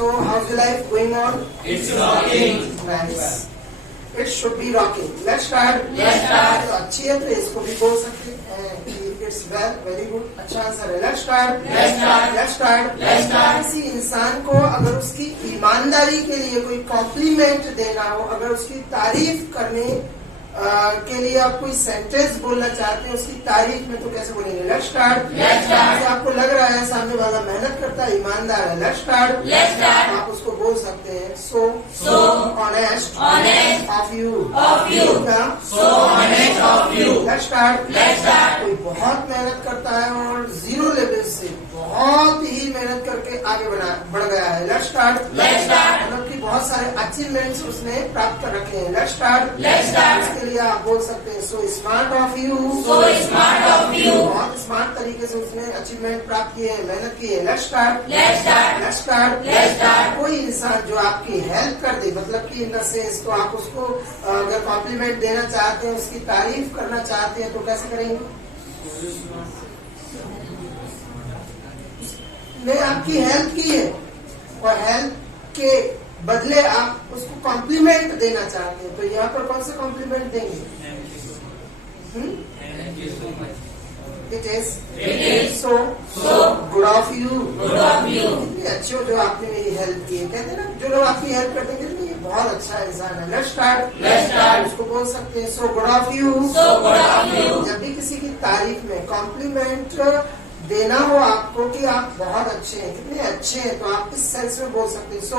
So, how's your life going on? It's rocking. Nice. It should be rocking. Let's start. Let's start. तो अच्छी है तो इसको भी बोल सकते हैं. It's well, very good. अच्छा आंसर है. Let's start. Let's start. Let's start. Let's start. किसी इंसान को अगर उसकी ईमानदारी के लिए कोई कॉम्प्लीमेंट देना हो, अगर उसकी तारीफ करने के लिए आप कोई सेंटेंस बोलना चाहते हैं उसकी तारीफ में, तो कैसे बोलेंगे? Let's start. Let's start. आपको लग रहा है सामने वाला मेहनत करता है, ईमानदार है. Let's start. Let's start. आप उसको बोल सकते हैं so honest honest of you. का so honest of you. Let's start. Let's start. कोई बहुत मेहनत करता है और जीरो लेवल से बहुत ही मेहनत करके आगे बढ़ गया है. Let's start. Let's start. मतलब कि बहुत सारे अचीवमेंट्स उसने प्राप्त कर रखे हैं. Let's start. Let's start. इसके लिए आप बोल सकते हैं so smart of you. So smart of you. बहुत स्मार्ट तरीके से उसने अचीवमेंट प्राप्त किए हैं, मेहनत की है. Let's start. Let's start. Let's start. Let's start. कोई इंसान जो आपकी हेल्प कर दे, मतलब कि इन द सेंस, तो आप उसको अगर कॉम्प्लीमेंट देना चाहते हैं, उसकी तारीफ करना चाहते हैं, तो कैसे करेंगे? ने आपकी हेल्प की है और हेल्प के बदले आप उसको कॉम्प्लीमेंट देना चाहते हैं, तो यहाँ पर कौन सा कॉम्प्लीमेंट देंगे? It is so good of you. इतनी अच्छी हो जो आपने मेरी हेल्प की है. कहते हैं ना, जो लोग आपकी हेल्प करते हैं ये बहुत अच्छा इंसान है. Let's start. Let's start. उसको बोल सकते हैं so good of you. So good of you. जब भी किसी की तारीफ में कॉम्प्लीमेंट देना हो आपको कि आप बहुत अच्छे हैं, कितने अच्छे हैं, तो आप इस सेंस में बोल सकते हैं so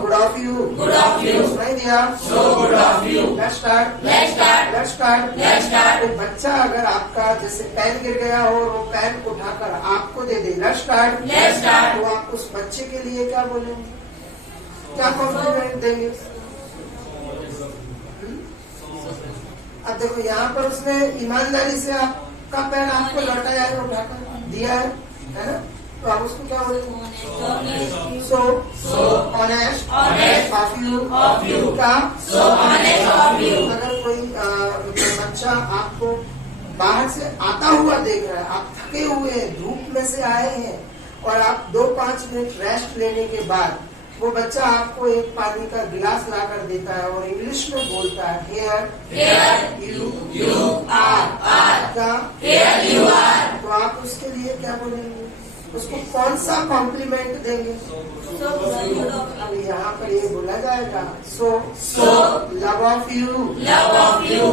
good of you. Good of you. सुनाई दिया? So good of you. Let's start. Let's start. Let's start. Let's start. कोई बच्चा अगर आपका जैसे पेन गिर गया हो और वो पेन उठाकर आपको दे दे, लेट्स स्टार्ट. Let's start. तो आप उस बच्चे के लिए क्या बोलेंगे? क्या कॉम्प्लीमेंट देंगे? अब देखो यहाँ पर उसने ईमानदारी से आपका पेन आपको लौटाया है, उठाकर दिया है ना? तो आप उसको क्या बोलेंगे? So honest of you. का So honest of you. अगर कोई बच्चा आपको बाहर से आता हुआ देख रहा है, आप थके हुए हैं, धूप में से आए हैं, और आप 2-5 मिनट रेस्ट लेने के बाद वो बच्चा आपको एक पानी का गिलास लाकर देता है और इंग्लिश में बोलता है Here यू आर. का Here you are. तो आप उसके लिए क्या बोलेंगे? उसको कौन सा कॉम्प्लीमेंट देंगे? अब यहाँ पर ये बोला जाएगा so love of you. Love of you.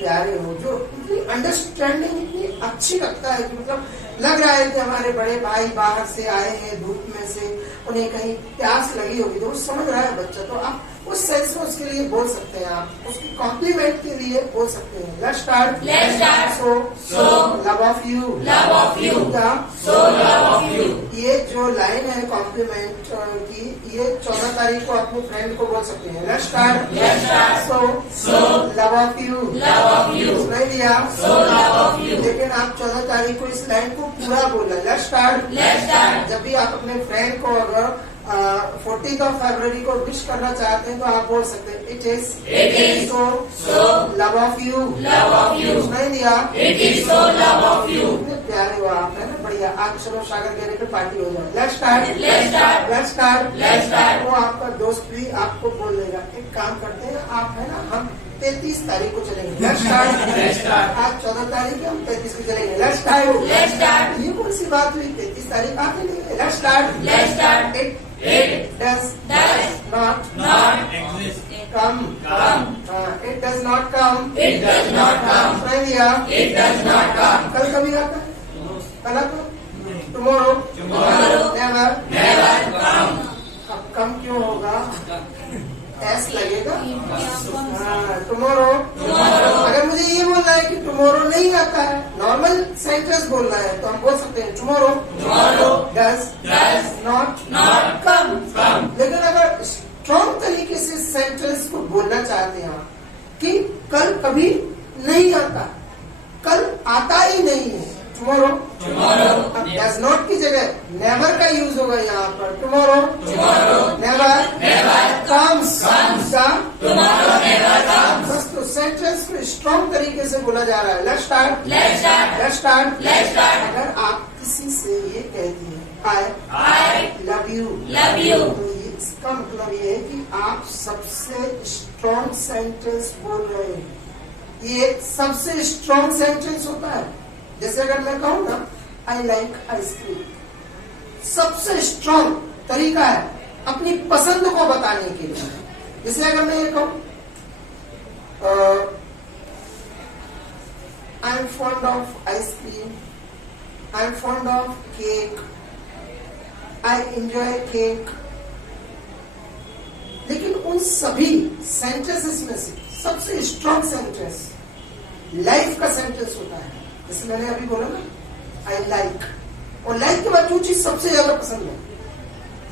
प्यारे हो, जो इतनी अंडरस्टैंडिंग इतनी अच्छी लगता है कि मतलब लग रहा है कि हमारे बड़े भाई बाहर से आए हैं धूप में से, उन्हें कहीं प्यास लगी होगी, तो वो समझ रहा है बच्चा, तो आप उस सेंस में उसके लिए बोल सकते हैं, आप उसकी कॉम्प्लीमेंट के लिए बोल सकते हैं. Let's start. Let's start. So love of you. Love of you. का So love of you. ये जो लाइन है कॉम्प्लीमेंट की, ये 14 तारीख को अपने फ्रेंड को बोल सकते हैं. Let's start. Let's start. So love of you. Love of you. सुनाई दिया? So love of you. लेकिन आप 14 तारीख को इस लाइन को पूरा बोलना. Let's start. Let's start. जब भी आप अपने फ्रेंड को अगर 14th of February को विश करना चाहते हैं, तो आप बोल सकते हैं it is so love of you. love of you. सुनाई दिया? It is so love of you. कितने प्यारे हो आप, है ना? बढ़िया. आप चलो सागर गेरे पे पार्टी हो जाए. Let's start. Let's start. Let's start. Let's start. वो आपका दोस्त भी आपको बोल देगा. एक काम करते हैं, आप है ना, हम 33 तारीख को चलेंगे. Let's start. Let's start. आज 14 तारीख है, हम 33 को चलेंगे. Let's start. Let's start. ये कौन सी बात हुई? 33 तारीख आते नहीं. Let's start. Let's start. It does not come. It does not come. It does not come. सुनाई दिया? It does not come. कल कभी आता है? कल आता? Tomorrow. Never. come. अब कम क्यों होगा? एस लगेगा. टुमारो. अगर मुझे ये बोलना है कि टुमारो नहीं आता है, नॉर्मल सेंटेंस बोलना है, तो हम बोल सकते हैं टुमारो डज नॉट कम. लेकिन अगर स्ट्रॉन्ग तरीके से सेंटेंस को बोलना चाहते हैं आप कि कल कभी नहीं आता, कल आता ही नहीं है, टुमारो. अब डज नॉट की जगह नेवर का यूज होगा यहाँ पर. Tomorrow never comes. बस तो सेंटेंस को स्ट्रॉन्ग तरीके से बोला जा रहा है. Let's start. अगर आप किसी से ये कहती हैं I love you. Love you. तो इसका मतलब ये है कि आप सबसे स्ट्रॉन्ग सेंटेंस बोल रहे हैं। ये सबसे स्ट्रॉन्ग सेंटेंस होता है। जैसे अगर मैं कहूँ ना आई लाइक आइसक्रीम, सबसे स्ट्रॉन्ग तरीका है अपनी पसंद को बताने के लिए। जैसे अगर मैं ये कहूँ I am fond of ice cream, I am fond of cake, I enjoy cake, लेकिन उन सभी सेंटेंसेस में से सबसे स्ट्रॉन्ग सेंटेंस लाइफ का सेंटेंस होता है। जैसे मैंने अभी बोला ना आई लाइक, और लाइक के बाद जो चीज सबसे ज्यादा पसंद है,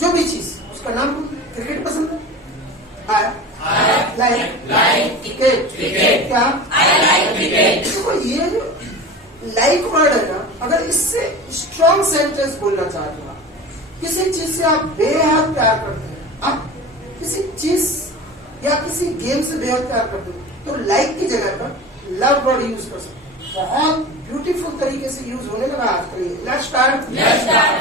जो भी चीज, उसका नाम क्रिकेट पसंद है, आई लाइक क्रिकेट। क्या? I like cricket. तो ये जो लाइक वर्ड है ना, अगर इससे स्ट्रॉन्ग सेंटेंस बोलना चाहते हो, किसी चीज से आप बेहद प्यार करते हैं, आप किसी चीज या किसी गेम से बेहद प्यार करते हो, तो लाइक की जगह पर लव वर्ड यूज कर सकते हैं। बहुत ब्यूटीफुल तरीके से यूज होने लगा आजकल। Let's start.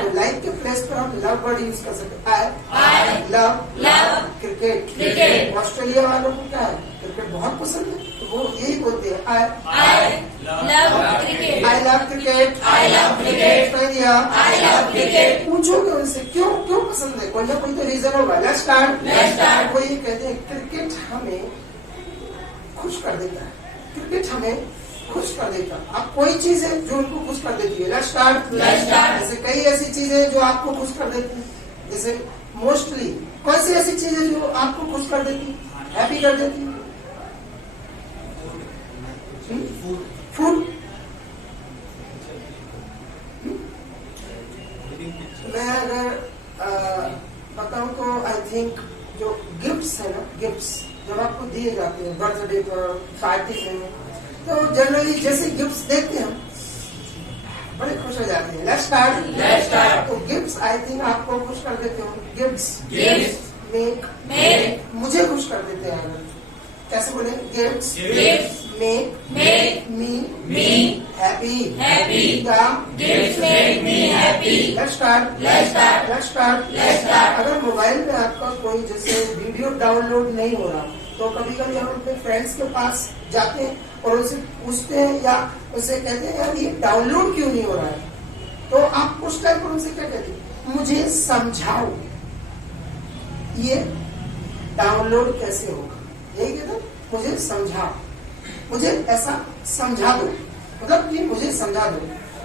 तो लाइक के प्लेस पर हम लव वर्ड यूज कर सकते हैं। I love cricket. ऑस्ट्रेलिया वालों को क्या है, क्रिकेट बहुत पसंद है, तो वो यही बोलते हैं आई लव क्रिकेट। पूछोगे उनसे क्यों पसंद है, कोई ना कोई तो रीजन होगा। Let's start. वो ये कहते हैं क्रिकेट हमें खुश कर देता है, क्रिकेट हमें खुश कर देता। आप कोई चीज है जो उनको खुश कर देती है। Let's start. जैसे कई ऐसी चीजें जो आपको खुश कर देती है। जैसे मोस्टली कौन सी ऐसी चीजें जो आपको खुश कर देती है, हैप्पी कर देती है? फूड। मैं अगर बताऊं तो आई थिंक जो गिफ्ट्स है ना, गिफ्ट्स जब आपको दिए जाते हैं बर्थडे पर, पार्टी में, तो जनरली जैसे गिफ्ट्स देखते हैं हम बड़े खुश हो जाते हैं। Let's start. तो गिफ्ट्स आई थिंक आपको खुश कर देते हो। गिफ्ट्स मेक मुझे खुश कर देते हैं। कैसे बोले? Gifts make me happy. Gifts make me happy. Let's start. अगर मोबाइल में आपका कोई जैसे वीडियो डाउनलोड नहीं हो रहा, तो कभी कभी हम अपने फ्रेंड्स के पास जाते हैं और उनसे पूछते हैं या उनसे कहते हैं यार ये डाउनलोड क्यों नहीं हो रहा है, तो आप उस टाइम पर उनसे क्या कहते हैं? मुझे समझाओ ये डाउनलोड कैसे होगा। यही कहते हैं, मुझे समझाओ, मुझे ऐसा समझा दो, मतलब कि मुझे समझा दो।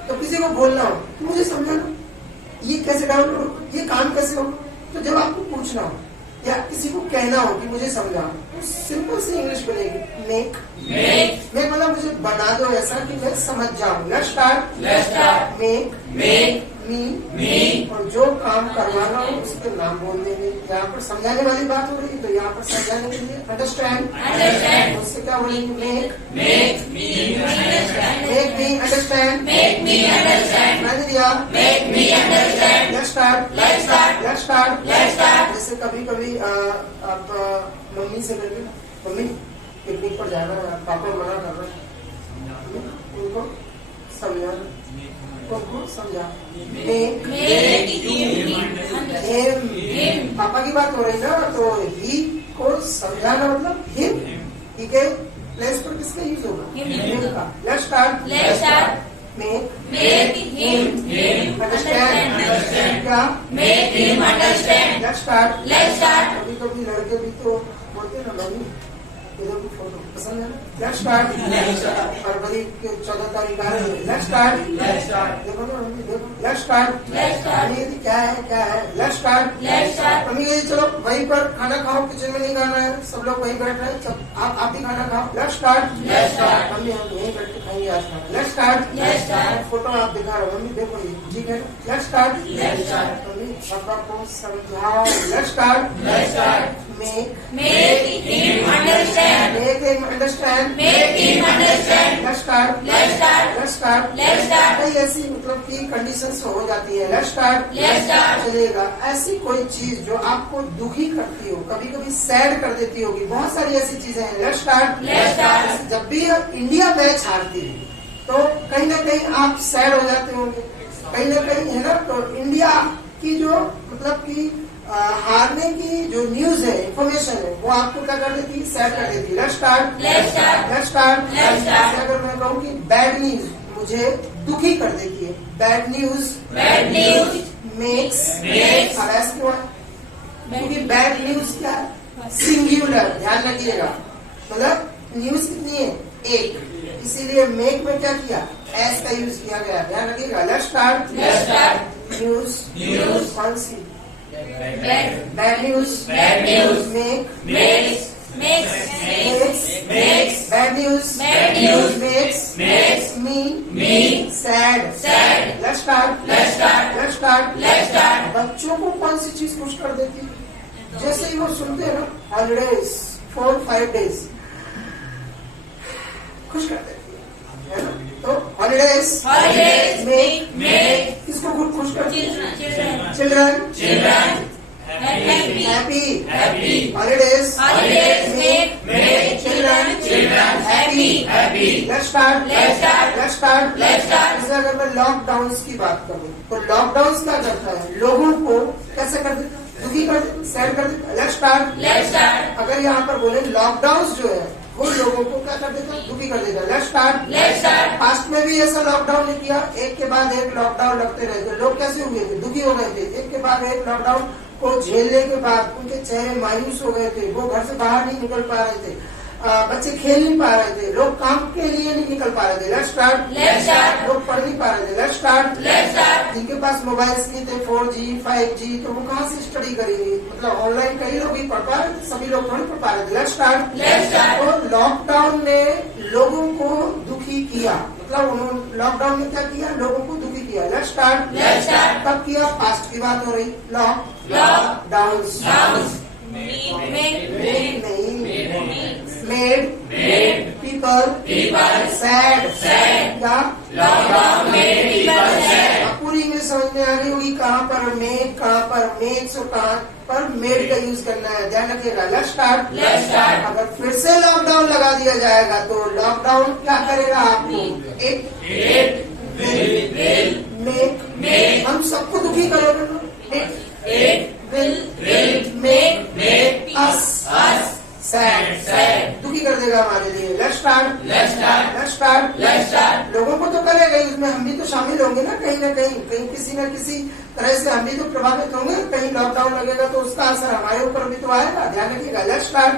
तो किसी को बोलना हो मुझे समझा दो ये कैसे डाउनलोड हो, ये काम कैसे हो। तो जब आपको पूछना हो या किसी को कहना हो कि मुझे समझाओ, तो सिंपल सी इंग्लिश बनेगी मेक मतलब मुझे बना दो ऐसा कि मैं समझ जाऊं। Let's start. मेक मी और जो काम करवाना हो उसके नाम बोल देंगे। यहाँ पर समझाने वाली बात हो रही है तो यहाँ पर समझाने के लिए अंडरस्टैंड। उससे क्या बोलेंगे? Make me understand. मैंने दिया लेट्स स्टार्ट। जैसे कभी कभी आप मम्मी से कहते हैं मम्मी पिकनिक पर जाना है, पापा मना कर रहे हैं, उनको समझा, उनको समझा। पापा की बात हो रही ना, तो ही को समझाना मतलब हिम, ठीक है, प्लेस पर किसका यूज होगा? Let's start. Make him understand. क्या? Make him understand. Let's start. कभी कभी लड़के भी तो बोलते हैं ना मम्मी इधर की फोटो पसंद है। Let's start. फरवरी के 14 तारीख आ रही है। Let's start. देखो ना मम्मी, देखो लेट्स स्टार्ट। ये क्या है? Let's start. मम्मी कहिए चलो वहीं पर खाना खाओ, किचन में नहीं खाना है, सब लोग वहीं बैठ रहे हैं, आप भी खाना खाओ। Let's start. मम्मी हम यहीं बैठ के खाएंगे आज खाना। Let's start. फोटो आप दिखा रहे हो, मम्मी देखो ये ठीक है। Let's start. मम्मी पापा को समझाओ। Let's start. Make him understand. Let's start. कई ऐसी मतलब की कंडीशंस हो जाती है। Let's start. चलेगा। ऐसी कोई चीज जो आपको दुखी करती हो, कभी कभी सैड कर देती होगी, बहुत सारी ऐसी चीजें हैं। Let's start. जब भी इंडिया मैच हारती है तो कहीं ना कहीं आप सैड हो जाते होंगे, कहीं ना कहीं, है ना। तो इंडिया की जो मतलब कि हारने की जो न्यूज है, इंफॉर्मेशन है, वो आपको क्या कर देती है, सैड कर देती है। Let's start. अगर मैं कहूँ कि बैड न्यूज मुझे दुखी कर देती है, बैड न्यूज मेक्स क्योंकि बैड न्यूज क्या है, सिंगुलर, ध्यान रखिएगा, मतलब न्यूज कितनी है, एक, इसीलिए मेक में क्या किया, एस का यूज किया गया, ध्यान रखिएगा। Let's start. न्यूज कौन सी, bad news makes bad news makes me sad. Let's start. बच्चों को कौन सी चीज खुश कर देती है, जैसे ही वो सुनते हैं ना हॉलीडेज 4-5 डेज, खुश कर देती है ना। तो हॉलीडेज में किसको खुश करती है, चिल्ड्रन हैप्पी। हॉलीडेज में चिल्ड्रन हैप्पी। Let's start. जैसे अगर मैं लॉकडाउन की बात करूँ तो लॉकडाउन क्या करता है, लोगों को कैसे कर देता है, दुखी कर देता, सैड कर देता। Let's start. अगर यहाँ पर बोले लॉकडाउन जो है वो लोगों को क्या कर देता है, दुखी कर देता। Let's start. पास्ट में भी ऐसा लॉकडाउन नहीं किया, एक के बाद एक लॉकडाउन लगते रहे थे, लोग कैसे हुए थे, दुखी हो गए थे। एक के बाद एक लॉकडाउन को झेलने के बाद उनके चेहरे मायूस हो गए थे, वो घर से बाहर नहीं निकल पा रहे थे, बच्चे खेल नहीं पा रहे थे, लोग काम के लिए नहीं निकल पा रहे थे। Let's start. लोग पढ़ नहीं पा रहे थे। Let's start. जिनके पास मोबाइल्स नहीं थे 4G 5G, तो वो कहाँ से स्टडी करेंगे, मतलब ऑनलाइन कई लोग ही पढ़ पा रहे थे, सभी लोग थोड़ी पढ़ पा रहे थे। Let's start. तो लॉकडाउन ने लोगों को दुखी किया, मतलब उन्होंने लॉकडाउन ने क्या किया, लोगों को दुखी किया। Let's start. कब किया, पास्ट की बात हो रही, लॉकडाउन made people sad या पूरी इंग्लिश समझ में आ रही होगी, कहाँ पर मेक, कहाँ पर मेक्स और कहाँ पर मेड का यूज करना है, ध्यान रखिएगा। Let's start. अगर फिर से लॉकडाउन लगा दिया जाएगा तो लॉकडाउन क्या करेगा आपको, इट मेक हम सबको दुखी करेगा, it will make us sad, दुखी कर देगा हमारे लिए। Let's start. लोगों को तो करेगा ही, उसमें हम भी तो शामिल होंगे ना, कहीं किसी न किसी तरह से हम भी तो प्रभावित होंगे। कहीं लॉकडाउन लगेगा तो उसका असर हमारे ऊपर भी तो आएगा, ध्यान रखिएगा। Let's start.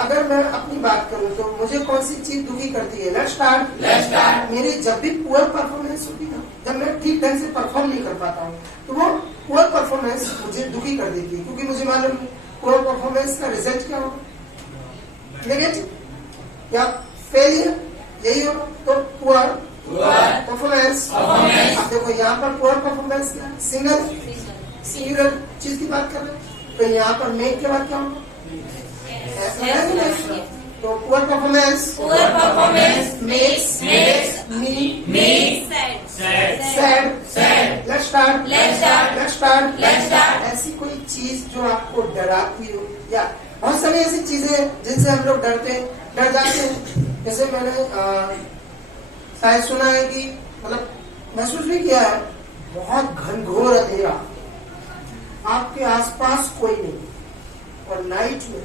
अगर मैं अपनी बात करूँ तो मुझे कौन सी चीज दुखी करती है, लेट्स स्टार्ट। मेरी जब भी पुअर परफॉर्मेंस होती है, जब मैं ठीक ढंग से परफॉर्म नहीं कर पाता हूँ, तो वो पुअर परफॉर्मेंस मुझे दुखी कर देती है, क्योंकि मुझे मालूम पुअर परफॉर्मेंस का रिजल्ट क्या होगा, नेगेटिव या फेलियर, यही होगा। तो पुअर परफॉर्मेंस, अब देखो यहाँ पर पुअर परफॉर्मेंस क्या, सिंगुलर चीज की बात कर रहे हैं, तो यहाँ पर मेक के बाद क्या होगा, तो poor performance makes me sad. Let's start. ऐसी कोई चीज जो आपको डराती हो, या बहुत सारी ऐसी चीजें जिनसे हम लोग डर जाते हैं। जैसे मैंने शायद सुना है कि, मतलब महसूस भी किया है, बहुत घनघोर अंधेरा, आपके आसपास कोई नहीं, और नाइट में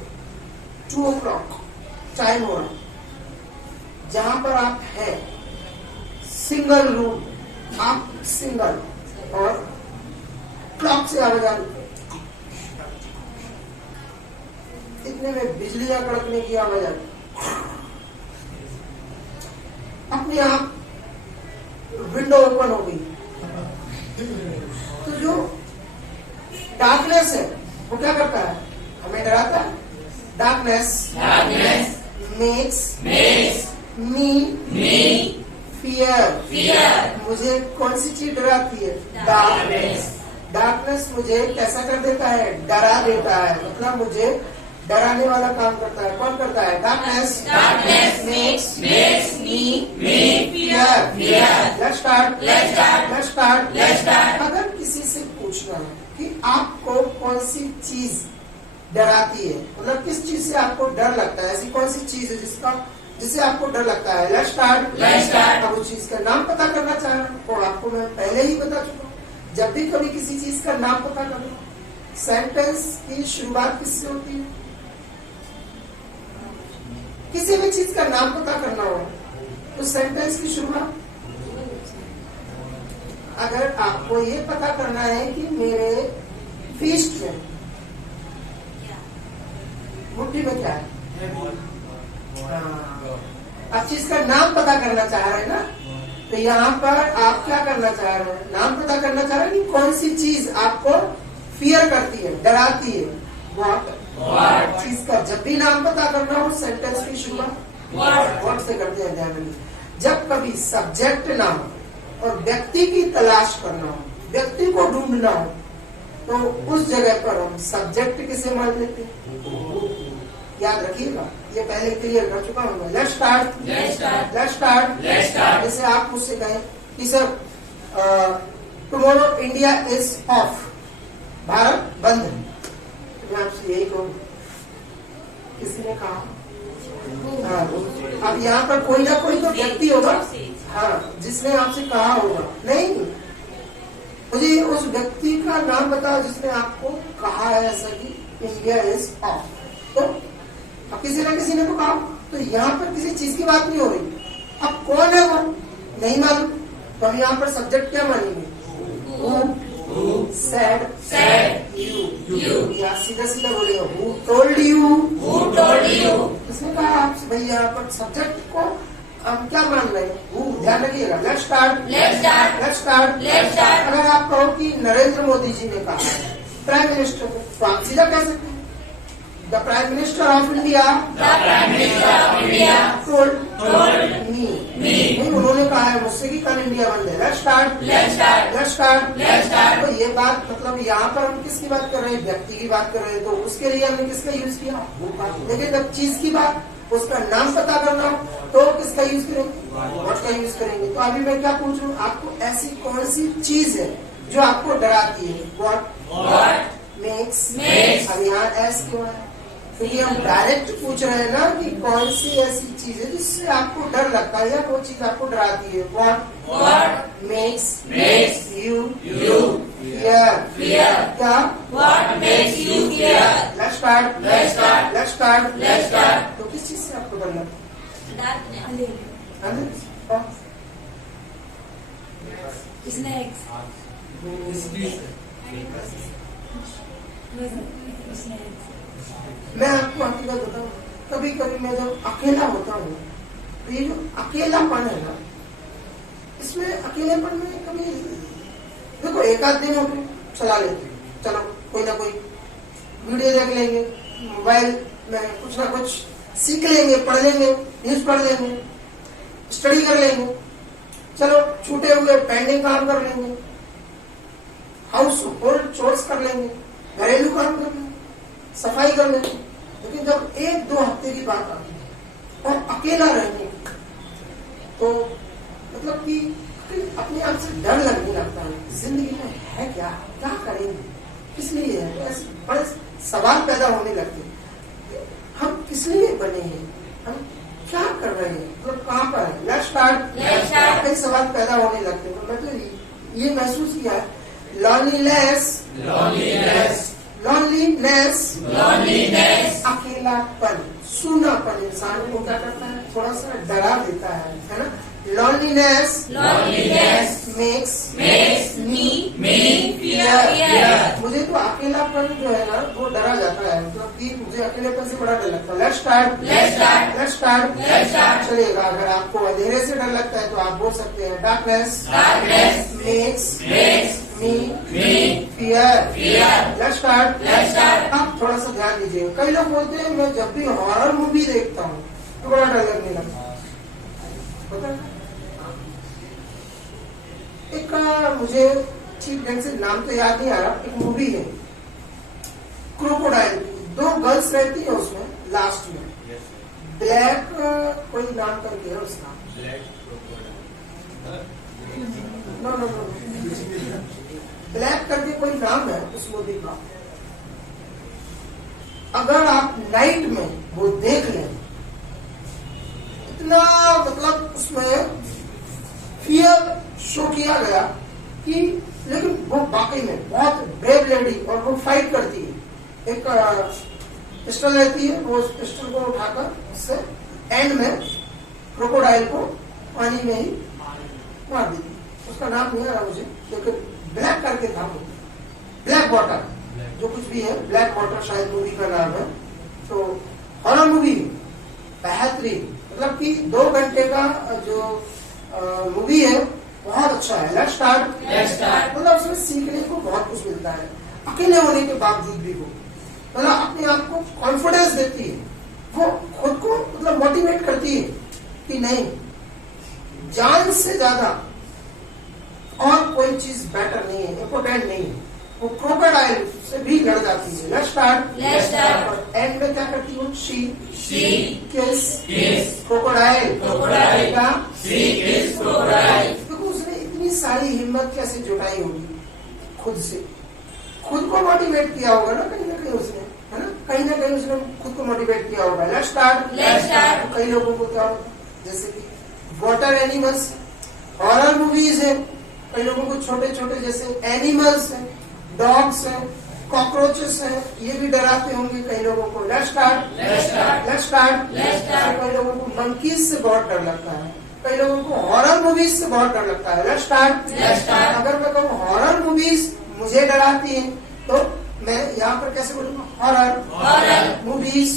2 o'clock टाइम हो रहा, जहां पर आप हैं, सिंगल रूम, आप सिंगल, और क्लॉक से आवाज आ रही, इतने में बिजलियां कड़कने की आवाज आ रही, अपने आप विंडो ओपन हो गई, तो जो डार्कनेस है वो क्या करता है, हमें डराता है। Darkness makes me fear. मुझे कौन सी चीज डराती है, डार्कनेस मुझे कैसा कर देता है, डरा देता है, मतलब मुझे डराने वाला काम करता है। कौन करता है, darkness makes me fear. Let's start. अगर किसी से पूछना है कि आपको कौन सी चीज डराती है, मतलब किस चीज से आपको डर लगता है, ऐसी कौन सी चीज है जिससे आपको डर लगता है। Let's start. अब उस चीज का नाम पता करना चाह रहा हूँ, और आपको मैं पहले ही बता चुका हूँ, जब भी कभी किसी चीज का नाम पता करना, सेंटेंस की शुरुआत किससे होती है? किसी भी चीज का नाम पता करना हो तो सेंटेंस की शुरुआत, अगर आपको ये पता करना है कि मेरे फीस्ट में मुट्ठी में क्या है, आप चीज का नाम पता करना चाह रहे हैं ना, तो यहाँ पर आप क्या करना चाह रहे हैं? नाम पता करना चाह रहे हैं कि कौन सी चीज आपको फियर करती है, डराती है। व्हाट चीज का जब भी नाम पता करना हो सेंटेंस की शुरुआत व्हाट से करते हैं। ध्यान रखिए, जब कभी सब्जेक्ट ना हो और व्यक्ति की तलाश करना हो, व्यक्ति को ढूंढना हो, तो उस जगह पर हम सब्जेक्ट किसे मान लेते हैं? याद रखिएगा, ये पहले क्लियर कर चुका हूँ मैं। Let's start. जैसे आप मुझसे कहें कि sir tomorrow India is of, Bharat बंद है, तो मैं आपसे यही कहूँ, किसी ने कहा? अब यहाँ पर कोई ना कोई तो व्यक्ति होगा, हाँ, जिसने आपसे कहा होगा। नहीं, मुझे उस व्यक्ति का नाम बताओ जिसने आपको कहा है ऐसा कि इंडिया इज ऑफ। तो अब किसी न किसी ने तो कहा, तो यहाँ पर किसी चीज की बात नहीं हो रही। अब कौन है वो नहीं मालूम, तो हम यहाँ पर सब्जेक्ट क्या मानेंगे? Who said you, या सीधा सीधा बोलेगा who told you। इसने कहा आपसे भाई, यहाँ पर सब्जेक्ट को हम क्या मान रहे हैं? Who। ध्यान रखिएगा। Let's start. अगर आप कहो कि नरेंद्र मोदी जी ने कहा, प्राइम मिनिस्टर को, तो आप सीधा कह सकते हैं the prime minister of India told me. नहीं, उन्होंने कहा है मुझसे कि कल इंडिया बंद है। Let's start. तो ये बात, मतलब यहाँ पर हम किसकी बात कर रहे हैं? व्यक्ति की बात कर रहे हैं, तो उसके लिए हमने किसका यूज किया? लेकिन जब चीज की बात, उसका नाम पता करना हो तो किसका यूज करेंगे? व्हाट का यूज करेंगे। तो अभी मैं क्या पूछ रहा हूँ, आपको ऐसी कौन सी चीज है जो आपको डराती है? What makes. अब यहाँ एस क्यों है? क्योंकि हम डायरेक्ट पूछ रहे हैं ना कि कौन सी ऐसी चीज है जिससे आपको डर लगता है या वो चीज आपको डराती है। What makes you fear. क्या? What makes you fear? Let's start. तो किस चीज से आपको डर लगता है? मैं आपको हकीकत बताऊं, कभी कभी मैं जब अकेला होता हूँ, तो ये जो अकेलापन है ना, इसमें अकेलेपन में कभी देखो एक आध दिन हो चला लेते, चलो कोई ना कोई वीडियो देख लेंगे, मोबाइल में कुछ ना कुछ सीख लेंगे, पढ़ लेंगे, न्यूज पढ़ लेंगे, स्टडी कर लेंगे, चलो छूटे हुए पेंडिंग काम कर लेंगे, हाउस होल्ड चोर्स कर लेंगे, घरेलू काम कर लेंगे, सफाई कर लेंगे। लेकिन जब एक दो हफ्ते की बात आती है और अकेला रहने की, तो मतलब कि अपने आप से डर लगने लगता है। जिंदगी में है क्या करेंगे, किस लिए है? तो ऐसे बड़े सवाल पैदा होने लगते हैं, हम किस लिए बने हैं, हम क्या कर रहे हैं, मतलब कहाँ पर है? Let's start. कई सवाल पैदा होने लगते हैं। मैं तो ये महसूस किया है, लॉनलीनेस, अकेलापन, सूनापन इंसान को क्या करता है? थोड़ा सा डरा देता है ना? Loneliness makes me fear. मुझे तो अकेलापन जो है ना वो डरा जाता है, मतलब कि मुझे अकेलेपन से बड़ा डर लगता है। Let's start. चलेगा। अगर आपको अंधेरे से डर लगता है तो आप बोल सकते हैं darkness makes me fear. Let's start. आप थोड़ा सा ध्यान दीजिए, कई लोग बोलते हैं मैं जब भी हॉरर मूवी देखता हूँ तो बड़ा डर लगने लगता है, पता है? एक मुझे ठीक ढंग से नाम तो याद नहीं आ रहा, एक मूवी है क्रोकोडाइल, दो गर्ल्स रहती है उसमें, लास्ट में ब्लैक कोई नाम करके है उसका, नो ब्लैक करके कोई नाम है उस मूवी का। अगर आप नाइट में वो देख लें, इतना मतलब उसमें फियर शो किया गया कि लेकिन वो वाकई में बहुत ब्रेव लेडी और वो फाइट करती है। एक पिस्टल रहती है, वो उस पिस्टल को उठाकर उससे एंड में क्रोकोडाइल को पानी में ही मार देती। उसका नाम नहीं आ रहा मुझे, लेकिन ब्लैक करके था वो, ब्लैक वाटर जो कुछ भी है, ब्लैक वाटर शायद मूवी का नाम है। तो हॉरर मूवी बेहतरीन, मतलब कि 2 घंटे का जो मूवी है बहुत अच्छा है। Let's start. मतलब उसमें सीखने को बहुत कुछ मिलता है, अकेले होने के बावजूद भी वो मतलब अपने आप को कॉन्फिडेंस देती है, वो खुद को मतलब मोटिवेट करती है कि नहीं, जान से ज्यादा और कोई चीज बेटर नहीं है, इम्पोर्टेंट नहीं है। वो क्रोकोडाइल से भी लड़ जाती है। Let's start. और एंड में क्या करती है? शी किस क्रोकोडाइल का। देखो उसने इतनी सारी हिम्मत कैसे जुटाई होगी, खुद से, खुद को मोटिवेट किया होगा ना कहीं उसने, है ना कहीं उसने खुद को मोटिवेट किया होगा। Let's start. कई लोगों को क्या होगा, जैसे कि वाटर एनिमल्स, हॉरर मूवीज है, कई लोगों को छोटे छोटे जैसे एनिमल्स हैं, डॉग्स हैं, कॉकरोचेस हैं, ये भी डराते होंगे कई लोगों को। Let's start. कई लोगों को मंकीज से बहुत डर लगता है, कई लोगों को हॉरर मूवीज से बहुत डर लगता है। Let's start. अगर मैं कहूँ हॉरर मूवीज मुझे डराती है तो मैं यहाँ पर कैसे बोलूँगा? Horror movies.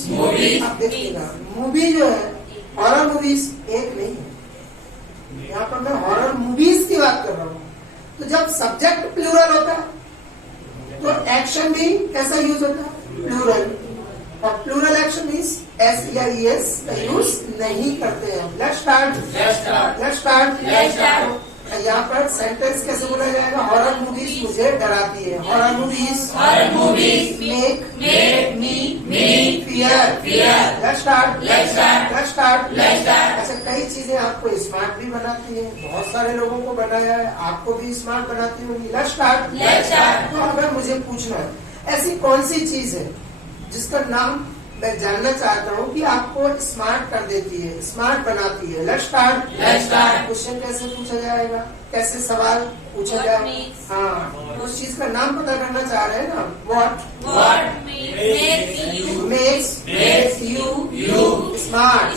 आप देखिएगा मूवी जो है, हॉरर मूवीज एक नहीं है, यहाँ पर मैं हॉरर मूवीज की बात कर रहा हूँ। तो जब सब्जेक्ट प्लूरल होता है तो एक्शन भी कैसा यूज होता है? प्लूरल। और प्लूरल एक्शन मीन्स SEIES का यूज नहीं करते हैं। Let's start. यहाँ पर सेंटेंस कैसे बोला जाएगा? हॉरर मूवीज मुझे डराती है। Horror movies make me fear. Let's start. ऐसे कई चीजें आपको स्मार्ट भी बनाती है, बहुत सारे लोगों को बनाया है, आपको भी स्मार्ट बनाती होगी। Let's start. तो अगर मुझे पूछना है ऐसी कौन सी चीज है जिसका नाम मैं जानना चाहता हूँ कि आपको स्मार्ट कर देती है, स्मार्ट बनाती है। Let's start. क्वेश्चन कैसे पूछा जाएगा, कैसे सवाल पूछा जाएगा? हाँ, उस चीज का नाम पता करना चाह रहे हैं ना। What makes you smart?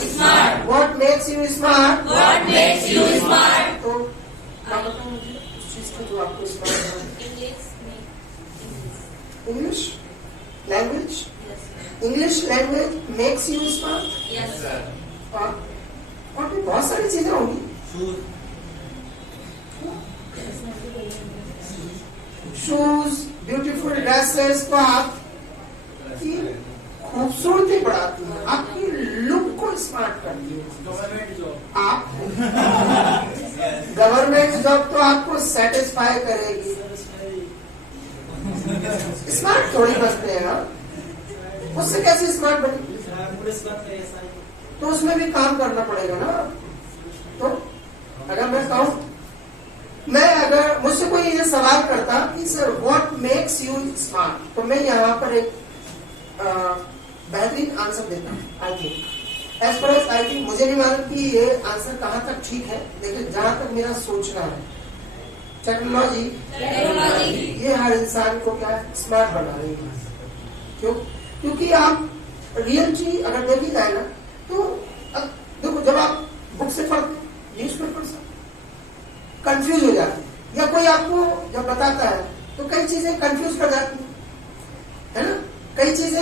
What makes you smart? तो क्या बताऊँ मुझे उस चीज का जो आपको स्मार्ट बनाए? English language makes you smart. और भी बहुत सारी चीजें होंगी, शूज, ब्यूटीफुल ड्रेसेस को आपकी खूबसूरती बढ़ाती है, आपकी लुक को स्मार्ट करती है। आप गवर्नमेंट जॉब तो आपको सेटिस्फाई करेगी, स्मार्ट थोड़ी बचते हैं ना, उससे कैसे स्मार्ट बनेगी? तो उसमें भी काम करना पड़ेगा ना। तो अगर मैं कहूँ, मैं अगर मुझसे कोई ये सवाल करता कि sir what makes you smart, तो मैं यहाँ पर एक बेहतरीन आंसर देता हूँ। I think as per I think, मुझे नहीं मालूम कि ये आंसर कहाँ तक ठीक है, लेकिन जहां तक मेरा सोचना है, टेक्नोलॉजी ये हर इंसान को क्या स्मार्ट बना रही है। क्यों? क्योंकि आप रियलिटी अगर देखी जाए ना, तो देखो जब आप बुक से पढ़ते, न्यूज़पेपर से कंफ्यूज हो जाते हैं, या कोई आपको जब बताता है तो कई चीजें कंफ्यूज कर जाती है ना, कई चीजें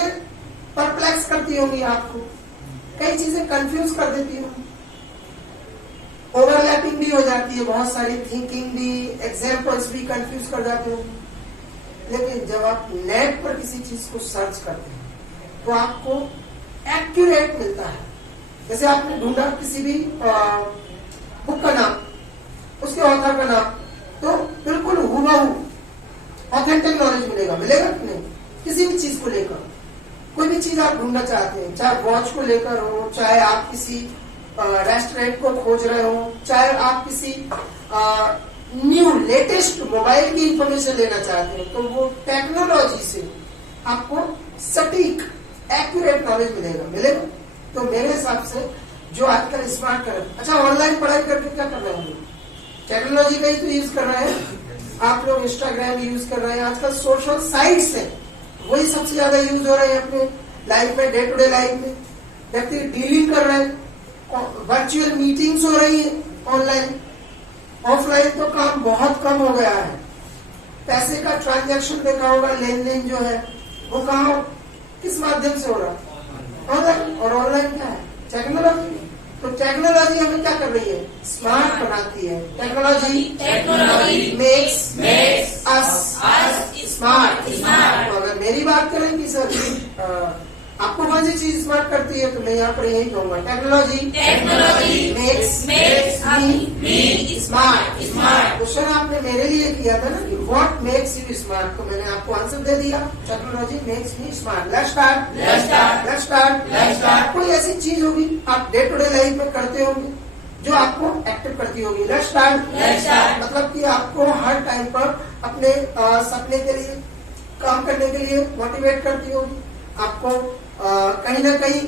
परप्लेक्स करती होंगी आपको, कई चीजें कंफ्यूज कर देती होंगी, ओवरलैपिंग भी हो जाती है, बहुत सारी थिंकिंग भी, एग्जाम्पल्स भी कंफ्यूज कर जाते होंगे। लेकिन जब आप नेट पर किसी चीज को सर्च करते हैं तो आपको एक्यूरेट मिलता है। जैसे आपने ढूंढा किसी भी बुक का नाम, उसके ऑथर का नाम, तो बिल्कुल हूबहू ऑथेंटिक नॉलेज मिलेगा कि नहीं? किसी भी चीज को लेकर, कोई भी चीज आप ढूंढना चाहते हैं, चाहे वॉच को लेकर हो, चाहे आप किसी रेस्टोरेंट को खोज रहे हो, चाहे आप किसी न्यू लेटेस्ट मोबाइल की इंफॉर्मेशन लेना चाहते हो, तो वो टेक्नोलॉजी से आपको सटीक एक्यूरेट नॉलेज मिलेगा। तो मेरे हिसाब से जो आजकल स्मार्ट कर, अच्छा ऑनलाइन पढ़ाई करके क्या कर रहे हैं, टेक्नोलॉजी का ही तो यूज कर रहे हैं। आप लोग इंस्टाग्राम यूज कर रहे हैं, आजकल सोशल साइट्स है वही सबसे ज्यादा यूज हो रहे हैं अपने लाइफ में, डे टू डे लाइफ में। व्यक्ति डीलिंग कर रहे हैं, वर्चुअल मीटिंग्स हो रही है ऑनलाइन। ऑफलाइन तो काम बहुत कम हो गया है। पैसे का ट्रांजैक्शन देखा होगा, लेन देन जो है वो कहाँ किस माध्यम से हो रहा है, ऑनलाइन। और ऑनलाइन क्या है, टेक्नोलॉजी। तो टेक्नोलॉजी हमें क्या कर रही है, स्मार्ट बनाती है। Technology makes us smart. तो अगर मेरी बात करें कि सर आपको कौन सी चीज स्मार्ट करती है, तो मैं यहाँ पर यही कहूंगा, technology makes me smart. Question आपने मेरे लिए किया था ना कि व्हाट मेक्स यू स्मार्ट, तो मैंने आपको आंसर दे दिया, technology makes me smart. Let's start. कोई ऐसी चीज होगी आप डे टू डे लाइफ में करते होंगे जो आपको एक्टिव करती होगी। लेट्स स्टार्ट मतलब कि आपको हर टाइम पर अपने सपने के लिए, काम करने के लिए मोटिवेट करती होगी, आपको कहीं ना कहीं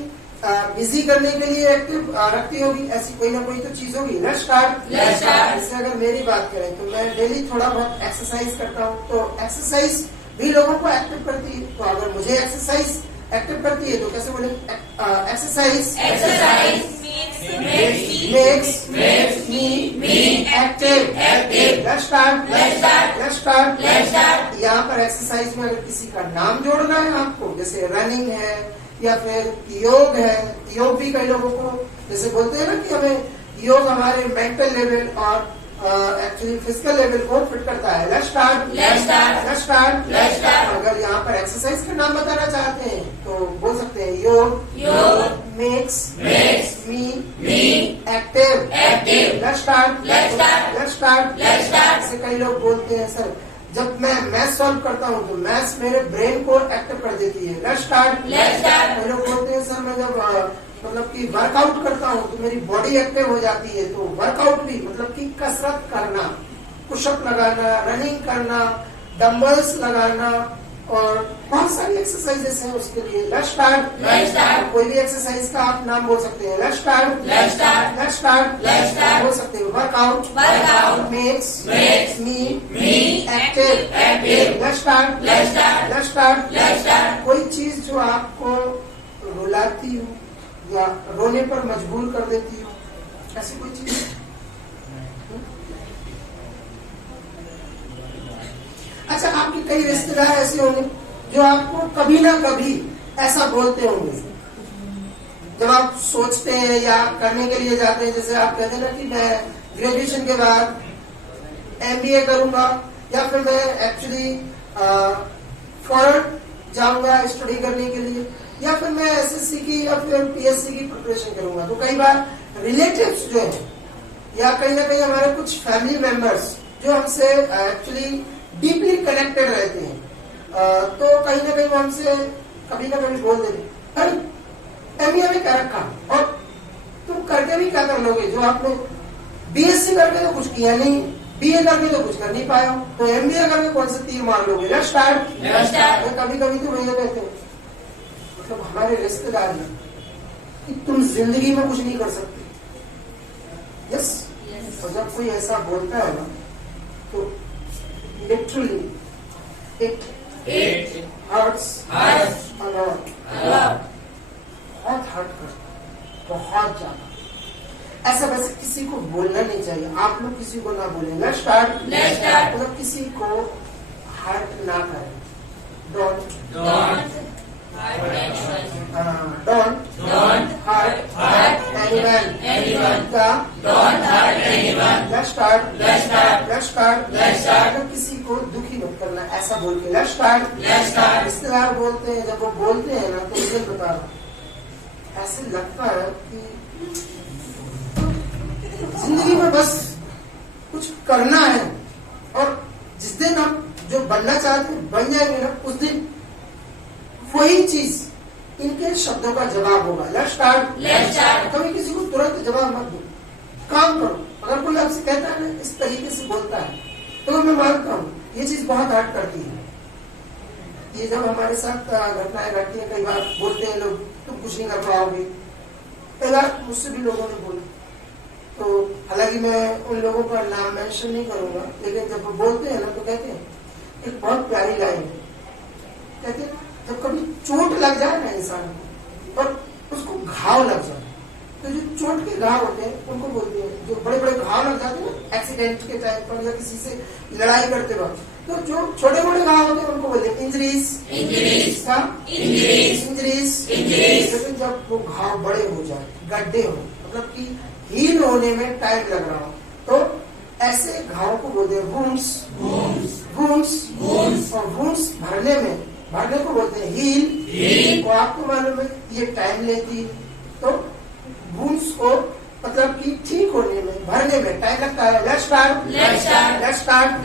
बिजी करने के लिए एक्टिव रखती होगी। ऐसी कोई ना कोई तो चीज होगी। Let's start. जैसे अगर मेरी बात करें तो मैं डेली थोड़ा बहुत एक्सरसाइज करता हूँ, तो एक्सरसाइज भी लोगों को एक्टिव करती है। तो अगर मुझे एक्सरसाइज एक्टिव करती है तो कैसे बोले, exercise makes me active। Let's start। यहाँ पर एक्सरसाइज में अगर किसी का नाम जोड़ना है आपको, जैसे रनिंग है या फिर योग है। योग भी कई लोगों को जैसे बोलते हैं ना कि हमें योग हमारे मेंटल लेवल और एक्चुअली फिजिकल लेवल को फिट करता है। Let's start. अगर यहाँ पर एक्सरसाइज का नाम बताना चाहते हैं तो बोल सकते हैं योग makes me active. Let's start. जैसे कई लोग बोलते हैं सर जब मैं मैथ सॉल्व करता हूँ तो मैथ्स मेरे ब्रेन को एक्टिव कर देती है। Let's start. कई लोग बोलते हैं सर मैं जब मतलब कि वर्कआउट करता हूँ तो मेरी बॉडी एक्टिव हो जाती है। तो वर्कआउट भी मतलब कि कसरत करना, पुशअप लगाना, रनिंग करना, डंबल्स लगाना और बहुत सारी एक्सरसाइजेस हैं उसके लिए। Let's start. कोई भी एक्सरसाइज का आप नाम बोल सकते हैं। Let's start. बोल सकते हैं workout makes me active. Let's start. कोई चीज जो आपको रुलाती हो या रोने पर मजबूर कर देती हो, ऐसी कोई चीज। अच्छा, आपके कई रिश्तेदार ऐसे होंगे जो आपको कभी ना कभी ऐसा बोलते होंगे जब आप सोचते हैं या करने के लिए जाते हैं। जैसे आप कहते हैं ना कि मैं ग्रेजुएशन के बाद MBA करूंगा या फिर मैं एक्चुअली फॉरेन जाऊंगा स्टडी करने के लिए, या फिर मैं SSC की या फिर PSC की प्रिपरेशन करूंगा। तो कई बार रिलेटिव्स जो है या कहीं ना कहीं हमारे कुछ फैमिली मेंबर्स जो हमसे एक्चुअली डीपली कनेक्टेड रहते हैं, तो कहीं ना कहीं वो हमसे कभी ना कभी बोल देते, अरे MBA में क्या रखा और तुम करके भी क्या कर लोगे, जो आपने BSc करके तो कुछ किया नहीं, BA करके तो कुछ कर नहीं पाया, तो MBA करके कौन से तीर मार लोगे। Let's start. कभी कभी तो वही कहते हैं, मतलब हमारे रिश्तेदार हैं कि तुम जिंदगी में कुछ नहीं कर सकते। यस। और जब कोई ऐसा बोलता है ना तो literally it hurts a lot. बहुत हर्ट करता, बहुत ज्यादा। ऐसा वैसे किसी को बोलना नहीं चाहिए, आप लोग किसी को ना बोलें। Let's start. मतलब किसी को हर्ट ना करें। Don't hurt anyone. Don't hurt anyone. Let's start. तो किसी को दुखी मत करना, ऐसा बोल के। Let's start. रिश्तेदार बोलते हैं, जब वो बोलते हैं ना तो मुझे बता रहा ऐसे लगता है कि जिंदगी में बस कुछ करना है और जिस दिन हम जो बनना चाहते हैं बन जाएंगे ना, उस दिन वही चीज इनके शब्दों का जवाब होगा। Let's start. कभी किसी को तुरंत जवाब मत दो, काम करो। अगर कोई आपसे कहता है ना इस तरीके से बोलता है तो मैं मानता हूँ ये चीज बहुत हर्ट करती है। ये जब हमारे साथ घटनाएं घटती है, कई बार बोलते हैं लोग तुम कुछ नहीं कर पाओगे। कई बार मुझसे भी लोगों ने बोला, तो हालांकि मैं उन लोगों का नाम मेंशन नहीं करूंगा, लेकिन जब वो बोलते हैं ना तो कहते हैं एक बहुत प्यारी लाइन है, कहते हैं जब कभी चोट लग जाए ना इंसान को और उसको घाव लग जाए, तो जो चोट के घाव होते हैं उनको बोलते हैं, जो बड़े बड़े घाव लग जाते हैं ना एक्सीडेंट के टाइम पर या किसी से लड़ाई करते वक्त, तो जो छोटे मोटे घाव होते हैं उनको बोलते हैं इंजरीज। लेकिन जब वो घाव बड़े हो जाए, गड्ढे हो, मतलब कि हील होने में टाइम लग रहा हो, तो ऐसे घाव को बोलते हैं वुंड्स। और वुंड्स भरने को बोलते हैं हील। तो आपको मालूम है ये टाइम लेती, तो वुंड्स को मतलब कि ठीक होने में, भरने में टाइम लगता है। Let's start.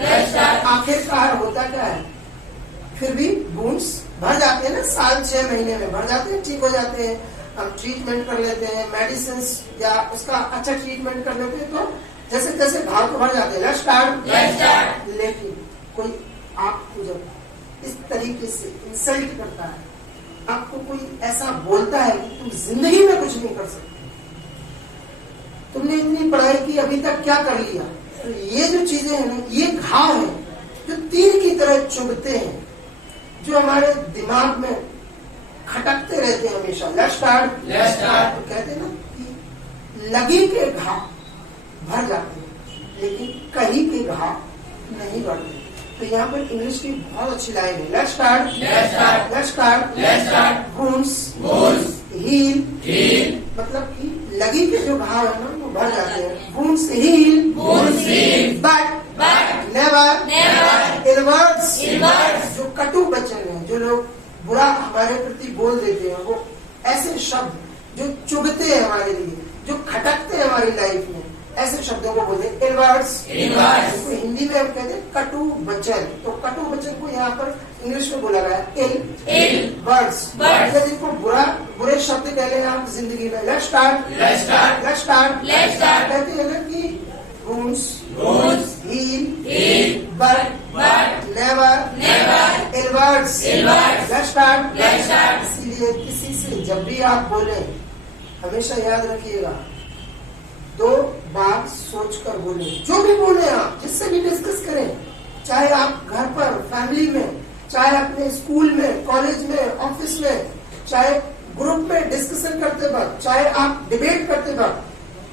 आखिरकार होता क्या है, फिर भी वुंड्स भर जाते हैं ना, 6 महीने में भर जाते हैं, ठीक हो जाते हैं, हम ट्रीटमेंट कर लेते हैं, मेडिसिन या उसका अच्छा ट्रीटमेंट कर लेते हैं, तो जैसे जैसे घाव तो भर जाते हैं। Let's start. लेकिन कोई आपको जब इस तरीके से इंसल्ट करता है, आपको कोई ऐसा बोलता है कि तुम जिंदगी में कुछ नहीं कर सकते, तुमने इतनी पढ़ाई की अभी तक क्या कर लिया, तो ये जो चीजें हैं ना, ये घाव है जो तीर की तरह चुभते हैं, जो हमारे दिमाग में खटकते रहते हैं हमेशा। Let's start. तो कहते हैं ना कि लगी के घाव भर जाते हैं, लेकिन कहीं के घाव नहीं भरते। तो यहाँ पर इंग्लिश की बहुत अच्छी लाइन है। Let's start. वुंड्स हील, मतलब कि लगी के जो घाव है ना वो भर जाते हैं। Wounds heal but never ill words. जो कटु वचन है, जो लोग बुरा हमारे प्रति बोल देते हैं, वो ऐसे शब्द जो चुभते हैं हमारे लिए, जो खटकते हैं हमारी लाइफ में, ऐसे शब्दों को बोलते हैं इल वर्ड्स। तो हिंदी में हम कहते हैं कटु वचन। तो कटु वचन को यहाँ पर इंग्लिश में बोला गया है इल वर्ड्स। जिनको बुरे शब्द कह रहे हैं आप जिंदगी में। Let's start. कहते हैं ना कि wounds heal but never ill words. Let's start. इसीलिए किसी से जब भी आप बोले, हमेशा याद रखिएगा 2 बार सोचकर बोले। जो भी बोले आप, जिससे भी डिस्कस करें, चाहे आप घर पर, फैमिली में, चाहे अपने स्कूल में, कॉलेज में, ऑफिस में, चाहे ग्रुप में डिस्कशन करते वक्त, चाहे आप डिबेट करते वक्त,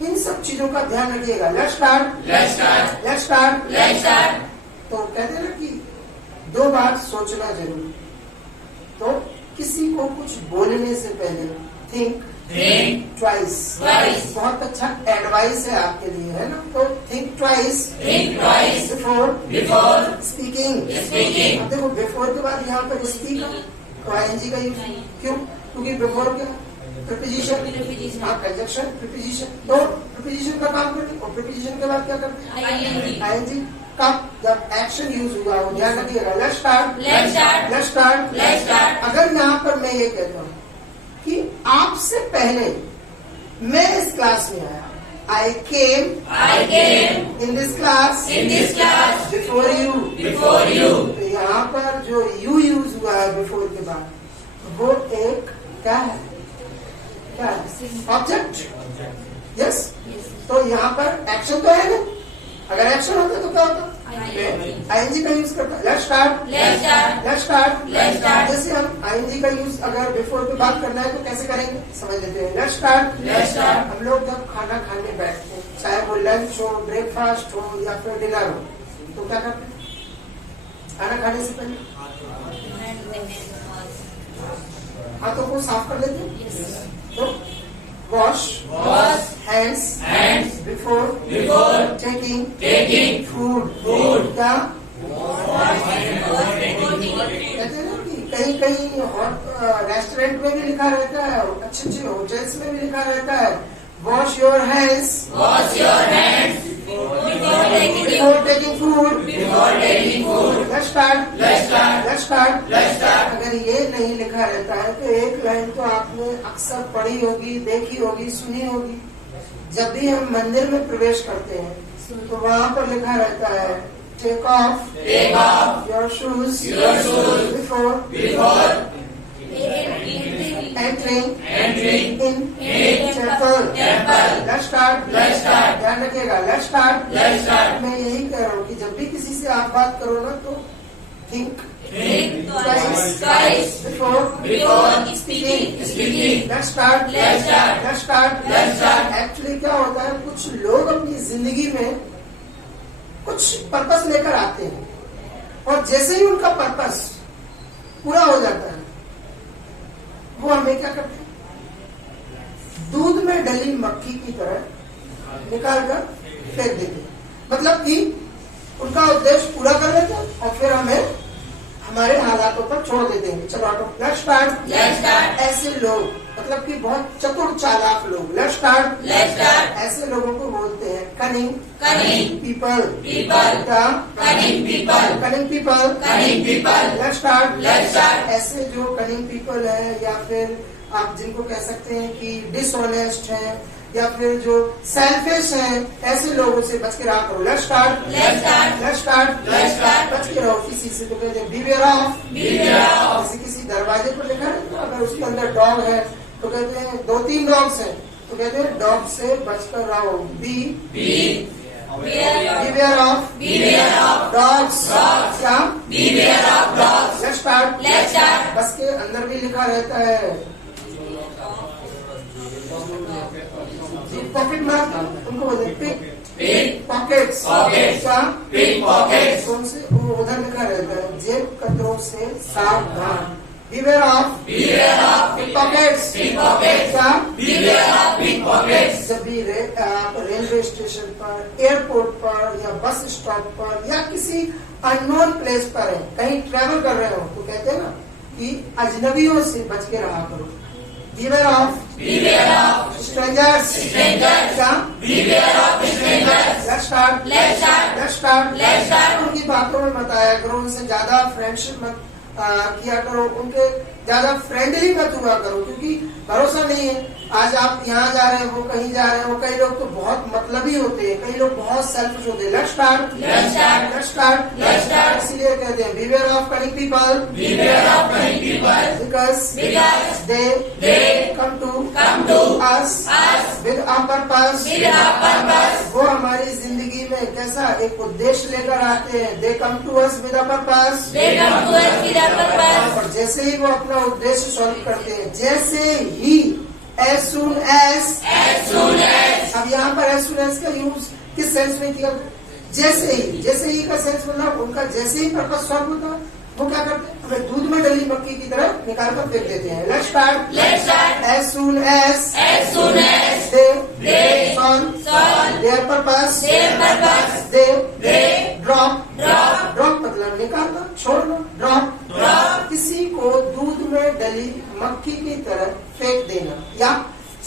इन सब चीजों का ध्यान रखिएगा। Let's start. तो कहते हैं ना कि 2 बार सोचना जरूरी। तो किसी को कुछ बोलने से पहले थिंक ट्वाइस। बहुत अच्छा एडवाइस है आपके लिए, है ना। तो थिंक ट्वाइस बिफोर स्पीकिंग। अब देखो बिफोर के बाद यहाँ पर स्पीक तो आईएनजी का यूज क्यों, क्योंकि बिफोर क्या प्रीपोजिशन, कंजक्शन, प्रीपोजिशन। तो प्रीपोजिशन का काम करते, और प्रीपोजिशन के बाद क्या करते हैं आईएनजी। कब, जब एक्शन यूज हुआ हो, ध्यान रखिएगा। Let's start. अगर यहाँ पर मैं ये कहता हूँ कि आपसे पहले मैं इस क्लास में आया, I came in this class before you। तो यहाँ पर जो you यूज हुआ है बिफोर के बाद, वो एक क्या है ऑब्जेक्ट। यस। तो यहाँ पर एक्शन तो है ना, अगर एक्शन होता तो क्या होता, आईएनजी का यूज करता है। Let's start. जैसे हम आईएनजी का यूज अगर बिफोर पे बात करना है तो कैसे करेंगे, समझ लेते हैं। Let's start. हम लोग जब खाना खाने बैठते हैं, चाहे वो लंच हो, ब्रेकफास्ट हो या फिर डिनर हो, तो क्या करते हैं, खाना खाने से पहले हाथों को साफ कर लेते हैं। तो wash hands before taking food. क्या कहते हैं ना कि कहीं रेस्टोरेंट में भी लिखा रहता है, अच्छे होटल्स में भी लिखा रहता है, wash your hands before taking food. Let's start. अगर ये नहीं लिखा रहता है तो एक लाइन तो आपने अक्सर पढ़ी होगी, देखी होगी, सुनी होगी। जब भी हम मंदिर में प्रवेश करते हैं तो वहाँ पर लिखा रहता है take off your shoes before entering in temple। Let's start। ध्यान रखिएगा। Let's start. Let's start. मैं यही कह रहा हूँ कि जब भी किसी से आप बात करो ना तो think Think twice before speaking. speaking. Let's start. Let's start. Let's start. Let's start. Actually क्या होता है, कुछ लोग अपनी जिंदगी में कुछ पर्पस लेकर आते हैं और जैसे ही उनका पर्पस पूरा हो जाता है वो हमें क्या करते हैं, दूध में डली मक्खी की तरह निकाल कर फेंक देते हैं। मतलब कि उनका उद्देश्य पूरा कर लेते हैं और फिर हमें हमारे हालातों पर छोड़ देते हैं। चलो auto. Let's start. Let's start. ऐसे लोग मतलब कि बहुत चतुर चालाक लोग। Let's start. Let's start. ऐसे लोगों को बोलते हैं कनिंग Cunning पीपल। people. क्या? Cunning people. Cunning people. Cunning people. Let's start. Let's start. ऐसे जो कनिंग पीपल है या फिर आप जिनको कह सकते हैं कि डिसऑनेस्ट है या फिर जो सेल्फिश है, ऐसे लोगों से बच के रहा करो। Let's start. Let's start. Let's start. Let's start. बच के रहो किसी से तो कहते हैं बीवेयर ऑफ। Beware of. किसी दरवाजे पर लिखा है तो अगर उसके अंदर डॉग है तो कहते हैं 2-3 डॉग्स हैं तो कहते हैं डॉग से बचकर रहो। Beware of Beware of. Dogs. Dogs. क्या? Beware of dogs. Let's start. Let's start. बस के अंदर भी लिखा रहता है पॉकेट मार, उनको बोलते हैं पिक पॉकेट्स। Pockets. क्या? Pickpockets. उनसे वो उधर लिखा रहता है जेब कतरों से सावधान। Beware of Beware of. Pockets. Pickpockets. क्या? Beware of pickpockets. जब भी आप रेलवे स्टेशन पर, एयरपोर्ट पर या बस स्टॉप पर या किसी अननोन प्लेस पर है, कहीं ट्रेवल कर रहे हो तो कहते हैं ना कि अजनबियों से बच के रहा करो। Beware of Beware of. Strangers. Strangers. क्या? Beware of strangers. Let's start. Let's start. Let's start. Let's start. उनकी बातों में मत आया करो, उनसे ज्यादा फ्रेंडशिप मत किया करो, उनके ज्यादा फ्रेंडली मत हुआ करो क्योंकि भरोसा नहीं है। आज आप यहाँ जा रहे हैं, वो कहीं जा रहे हैं, वो कई लोग तो बहुत मतलबी होते हैं, कई लोग बहुत सेल्फिश होते हैं। Let's start. Let's start. Let's start. Let's start. इसीलिए कहते हैं beware of cunning people Beware of cunning people. because they come to us with a purpose। With a purpose. वो हमारी जिंदगी में कैसा एक उद्देश्य लेकर आते हैं। They come to us with a purpose. They come to us with a purpose. और जैसे ही वो अपना उद्देश्य सॉल्व करते हैं, जैसे ही as soon as। As soon as. अब यहाँ पर as soon as का यूज किस सेंस में किया? जैसे ही का सेंस मतलब उनका जैसे ही पर्पस सॉल्व होता है वो क्या करते हैं, हमें दूध में डली मक्खी की तरह निकाल कर फेंक देते हैं। Let's start. Let's start. as soon as As soon as they solve their purpose they drop मतलब निकालना, छोड़ना। ड्रॉप किसी को दूध में डली मक्खी की तरह फेंक देना या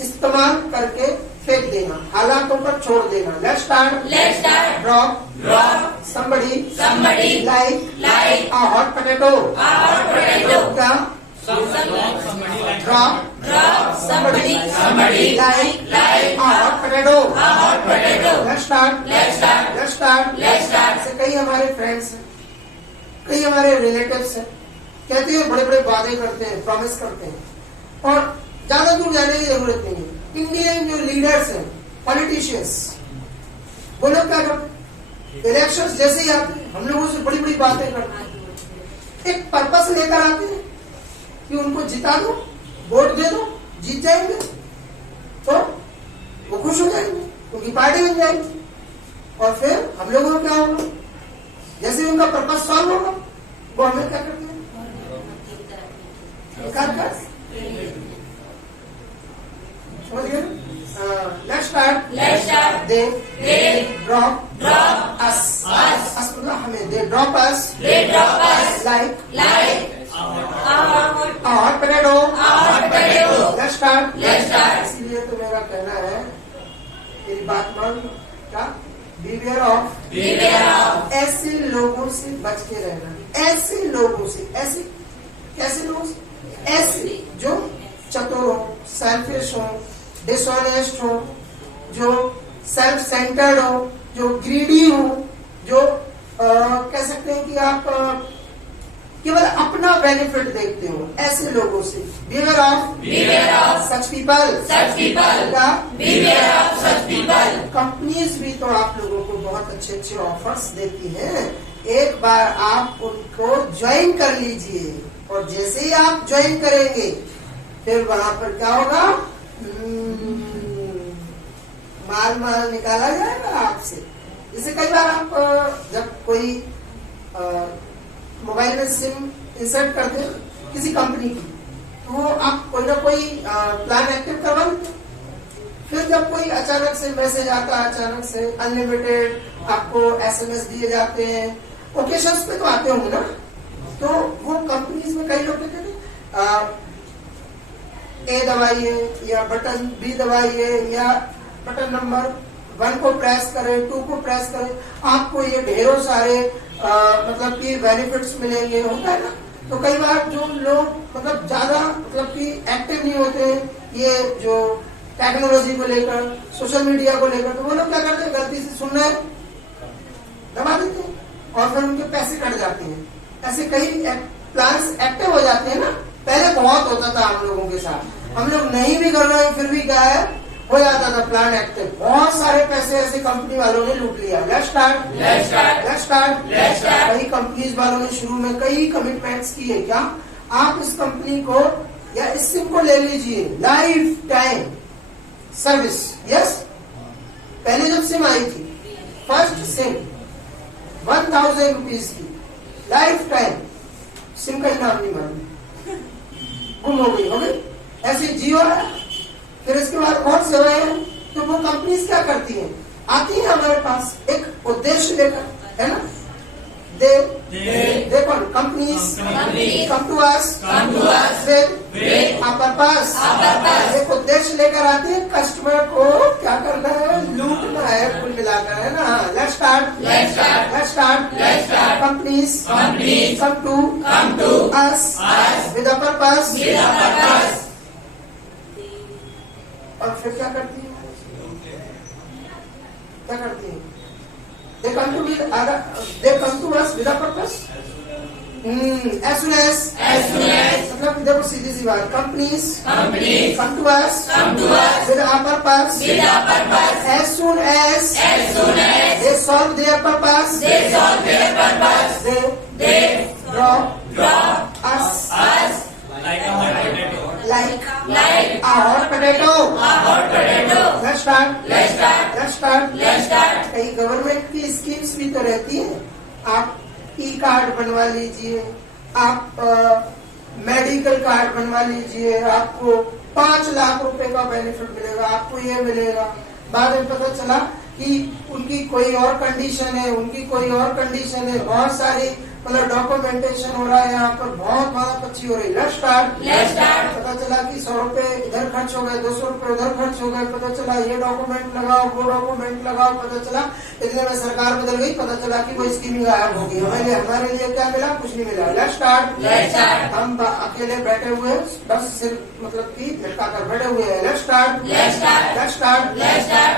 इस्तेमाल करके फेंक देना, हालातों पर छोड़ देना। Let's start. Let's start. Drop somebody like a hot potato। A hot potato. क्या? Drop somebody like a hot potato। A hot potato. Let's start. Let's start. ऐसे कई हमारे फ्रेंड्स हैं, कई हमारे रिलेटिव्स हैं, कहते हैं बड़े बड़े वादे करते हैं, प्रॉमिस करते हैं और ज्यादा दूर जाने की जरूरत नहीं है। इंडियन जो लीडर्स हैं, पॉलिटिशियंस, वो लोग क्या करते हैं, इलेक्शंस जैसे ही आते हैं हम लोगों से बड़ी बड़ी बातें करते हैं, एक पर्पस लेकर आते हैं कि उनको जिता दो, वोट दे दो, जीत जाएंगे तो वो खुश हो जाएंगे, उनकी पार्टी बन जाएगी और फिर हम लोगों को क्या होगा, जैसे ही उनका पर्पस सॉल्व होगा वो हमें क्या करते हैं, निकाल कर। समझ गए? Let's start. They drop us मतलब हमें, they drop us like hot potato. Let's start. इसीलिए तो मेरा कहना है, मेरी बात मान, क्या? बीवेयर ऑफ ऐसे लोगों से बच के रहना। ऐसे लोगों से, ऐसे कैसे लोग? ऐसे जो चतुर हो, सेल्फिश हो, डिसऑनेस्ट हो, जो सेल्फ सेंटर्ड हो, जो ग्रीडी हो, जो कह सकते हैं कि आप केवल अपना बेनिफिट देखते हो, ऐसे लोगों से behaviour of such people. Companies भी तो आप लोगों को बहुत अच्छे अच्छे ऑफर्स देती हैं। एक बार आप उनको ज्वाइन कर लीजिए, और जैसे ही आप ज्वाइन करेंगे फिर वहां पर क्या होगा, माल निकाला जाएगा आपसे। जैसे कई बार आप जब कोई मोबाइल में सिम इंसर्ट करते हैं किसी कंपनी की, तो वो आप कोई ना कोई प्लान एक्टिव करवा लेते। फिर जब कोई अचानक से मैसेज आता है, अचानक से अनलिमिटेड आपको एसएमएस दिए जाते हैं, ओकेशंस पे तो आते होंगे ना, तो वो कंपनीज में कई लोग कहते हैं ए दबाइए या बटन बी दबाइए या बटन नंबर 1 को प्रेस करें, 2 को प्रेस करें, आपको ये ढेरों सारे मतलब कि बेनिफिट्स मिलेंगे, होता है ना। तो कई बार जो लोग मतलब ज्यादा मतलब कि एक्टिव नहीं होते ये जो टेक्नोलॉजी को लेकर, सोशल मीडिया को लेकर, तो वो लोग क्या करते हैं, गलती से सुनना है दबा देते हैं और फिर उनके पैसे कट जाते हैं। ऐसे कई प्लान्स एक्टिव हो जाते हैं ना। पहले बहुत होता था हम लोगों के साथ, हम लोग नहीं भी कर रहे हैं फिर भी क्या है, हो जाता था प्लान एक्टिव। बहुत सारे पैसे ऐसे कंपनी वालों ने लूट लिया। Let's start. कई कंपनीज वालों ने शुरू में कई कमिटमेंट्स किए। क्या आप इस कंपनी को या इस सिम को ले लीजिए, लाइफ टाइम सर्विस। यस, पहले जब सिम आई थी, फर्स्ट सिम 1000 रुपीज की, लाइफ टाइम, सिम का नाम नहीं मालूम, गुम हो गई। ऐसे जियो है, फिर इसके बाद और सेवाएं हैं। तो वो कंपनीज क्या करती हैं, आती है हमारे पास एक उद्देश्य लेकर, है ना। दे कौन, companies come to us with a purpose. एक उद्देश्य लेकर आती है, कस्टमर को क्या करना है, लूटना है कुल मिलाकर, है ना। Let's start. Companies come to us with a purpose. और फिर क्या करती है, they come to us with a purpose. As soon as मतलब देखो सीधी सी बात, companies come to us with a purpose. As soon as they solve their purpose, they drop us like a hot potato. Let's start. कई government की schemes भी तो रहती हैं। आप ई कार्ड बनवा लीजिए, आप मेडिकल कार्ड बनवा लीजिए, आपको 5 लाख रुपए का बेनिफिट मिलेगा, आपको ये मिलेगा। बाद में पता चला कि उनकी कोई और कंडीशन है, बहुत सारी मतलब डॉक्यूमेंटेशन हो रहा है, यहाँ पर बहुत अच्छी हो रही है। Let's start. पता चला कि 100 रुपए इधर खर्च हो गए, 200 रुपए उधर खर्च हो गए, पता चला ये डॉक्यूमेंट लगाओ, वो डॉक्यूमेंट लगाओ, पता चला इतने में सरकार बदल गई, पता चला कि वो स्कीम गायब हो गई। हमारे लिए क्या मिला, कुछ नहीं मिला। Let's start. हम अकेले बैठे हुए, बस सिर्फ मतलब की लटका कर बैठे हुए हैं। Let's start.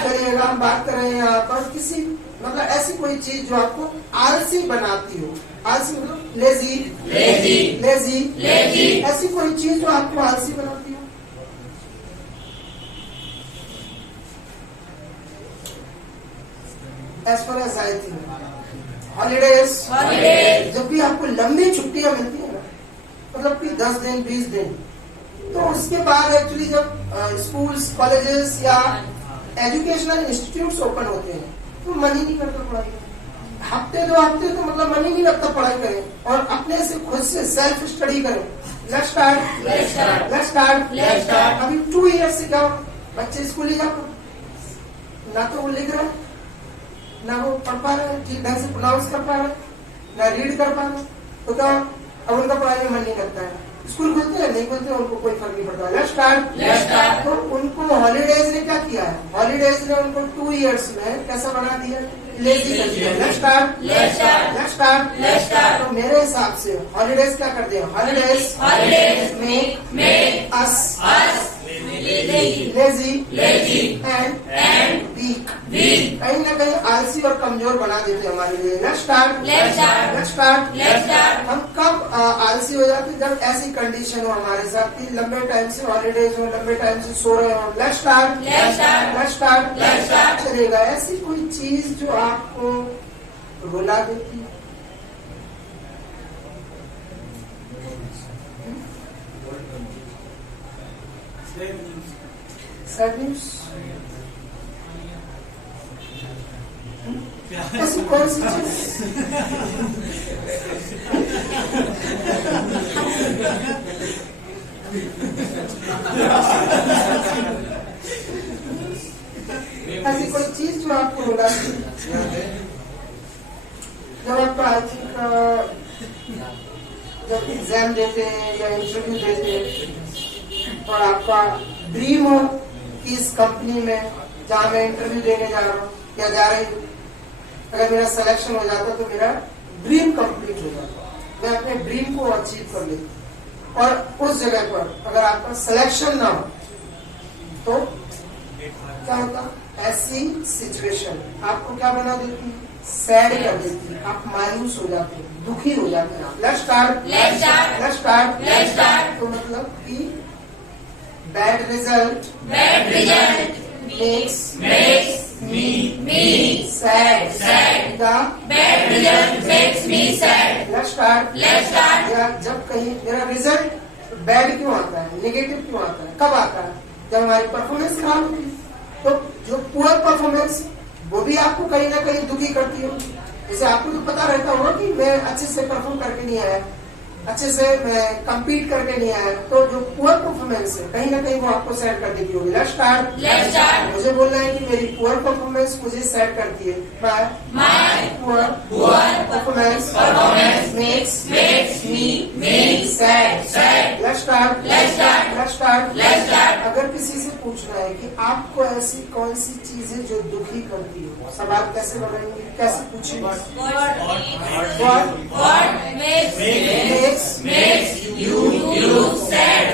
चलिए हम बात कर रहे हैं यहाँ पर किसी मतलब ऐसी कोई चीज जो आपको आलसी बनाती हो। आलसी मतलब लेजी। ऐसी कोई चीज जो आपको आलसी बनाती हो। As far as I think holidays, जब भी आपको लंबी छुट्टियां मिलती है ना, मतलब कि 10 दिन 20 दिन, तो उसके बाद एक्चुअली जब स्कूल्स कॉलेजेस या एजुकेशनल इंस्टीट्यूट्स ओपन होते हैं तो मन ही नहीं करता पढ़ाई। हफ्ते 2 हफ्ते तो मतलब मन ही नहीं लगता पढ़ाई करें, और अपने से खुद से सेल्फ स्टडी करें। Let's start. अभी 2 ईयर्स से क्या बच्चे स्कूल ही जाते, ना तो वो लिख रहे, ना वो पढ़ पा रहे, ठीक ढंग से प्रोनाउंस कर पा रहे, ना रीड कर पा रहे, तो क्या अब उनका पढ़ाई में मन नहीं करता है। स्कूल खुलते हैं नहीं खुलते उनको कोई फर्क नहीं पड़ता। Let's start. तो उनको हॉलीडेज ने क्या किया है, हॉलीडेज ने उनको 2 ईयर्स में कैसा बना दिया, लेजी कर दिया। Let's start. तो मेरे हिसाब से हॉलीडेज क्या करते हैं, holidays make us lazy and weak. कहीं ना कहीं आलसी और कमजोर बना देते हैं हमारे लिए। Let's start. हम कब आलसी हो जाते जब ऐसी कंडीशन हो हमारे साथ कि लंबे टाइम से हॉलीडेज हो, लंबे टाइम से सो रहे हो। Let's start, Let's start. Let's start, Let's start. चलेगा। ऐसी कोई चीज जो आपको रुला देती है? Sad news. ऐसी कौन सी चीज? ऐसी कोई चीज जो आपको रुलाती है? जब आपका आई थिंक जब एग्जाम देते हैं या इंटरव्यू देते हैं और आपका ड्रीम हो कि इस कंपनी में जहाँ मैं इंटरव्यू देने जा रहा हूँ या जा रही हूँ, अगर मेरा सिलेक्शन हो जाता तो मेरा ड्रीम कंप्लीट हो जाता, मैं अपने ड्रीम को अचीव कर लेता। और उस जगह पर अगर आपका सिलेक्शन ना हो तो क्या होता? ऐसी सिचुएशन आपको क्या बना देती है? सैड कर देती है। आप मायूस हो जाते हैं, दुखी हो जाते हैं। Let's start, Let's start. Let's start, Let's start. तो मतलब कि bad result Bad result makes makes me sad. sad. क्या? Bad result makes me sad. Let's start, Let's start. या जब कहीं मेरा रिजल्ट बैड क्यों आता है, नेगेटिव क्यों आता है, कब आता है? जब हमारी परफॉर्मेंस खराब होती है। तो जो पुअर परफॉर्मेंस वो भी आपको कहीं ना कहीं दुखी करती हो। जैसे आपको तो पता रहता होगा कि मैं अच्छे से परफॉर्म करके नहीं आया, अच्छे से मैं compete करके नहीं आया, तो जो पुअर परफॉर्मेंस है कहीं ना कहीं वो आपको सैड कर देती होगी। Let's start, Let's start. मुझे बोलना है कि मेरी पुअर परफॉर्मेंस मुझे सैड करती है। My poor performance makes me sad. Let's start, Let's start. Let's start, Let's start. अगर किसी से पूछना है कि आपको ऐसी कौन सी चीज है जो दुखी करती हो, सवाल कैसे बनाएंगे, कैसे पूछेंगे? What makes you sad?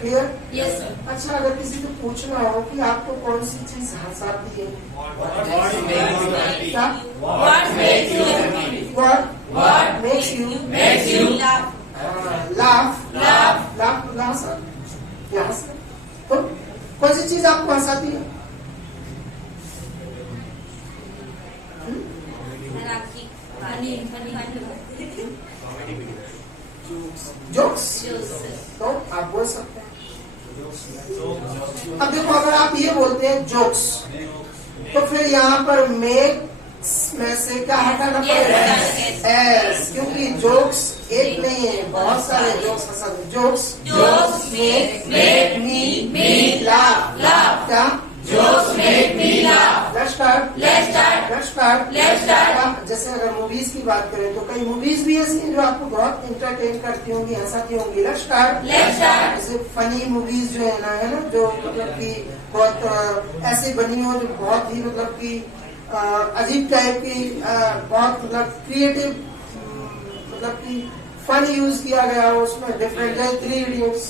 Clear? Yes, sir. अच्छा, अगर किसी से पूछना हो कि आपको कौन सी चीज हंसाती है, क्या? What makes you happy? What makes you laugh? Laugh यहाँ से। तो कौन सी चीज आपको हंसाती है? जोक्स। तो आप बोल सकते हैं। अब देखो, अगर आप ये बोलते हैं जोक्स, तो फिर यहाँ पर मेक्स में से क्या हटाना पड़ेगा? एस, क्योंकि जोक्स एक नहीं है, बहुत सारे जोक्स हंसा। Jokes make me laugh. क्या? Jokes make me laugh. Let's start, Let's start. Let's start, Let's start. जैसे अगर मूवीज की बात करें तो कई मूवीज भी ऐसी हैं जो आपको बहुत इंटरटेन करती होंगी, हंसाती होंगी। Let's start, Let's start. जैसे फनी मूवीज जो है ना, जो मतलब कि बहुत ऐसे बनी हो जो बहुत ही मतलब कि अजीब टाइप की, बहुत मतलब क्रिएटिव, मतलब कि फन यूज किया गया हो उसमें। डिफरेंट है, 3 इडियट्स,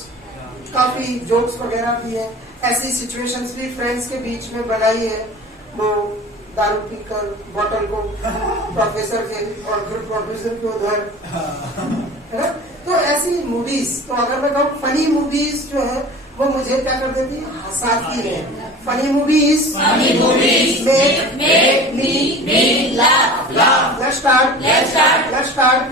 काफी जोक्स वगैरह भी है। ऐसी सिचुएशंस भी फ्रेंड्स के बीच में बनाई है। वो दारू पीकर बॉटल को प्रोफेसर के और फिर प्रोफेसर के उधर, है ना? तो ऐसी मूवीज, तो अगर मैं कहूँ फनी मूवीज जो है वो मुझे क्या कर देती है? हंसाती है। Funny movies make me laugh. Let's start, Let's start. Let's start.